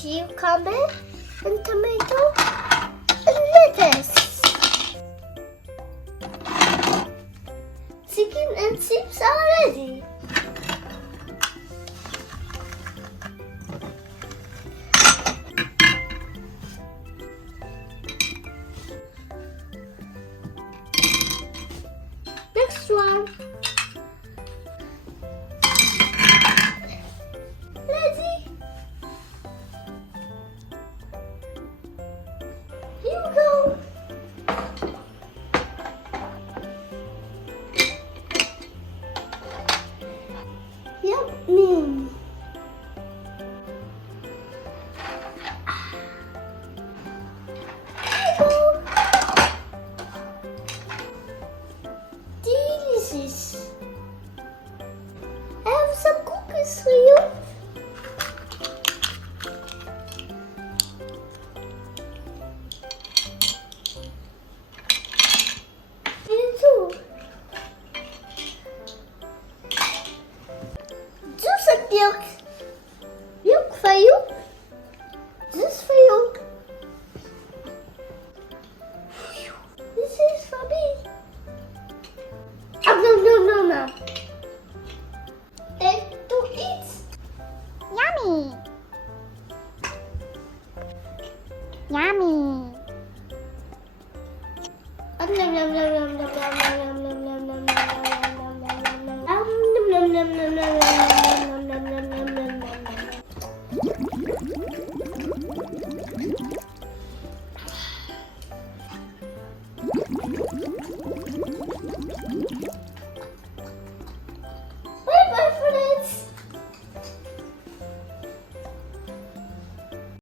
cucumber and tomato and lettuce. Chicken and chips are ready. Next one. Ready? Here we go. Yummy. Delicious. I have some cookies for you. You too. Juice and milk. Milk for you. Juice for you. This is for me. No. And to eat. Yummy! Yummy!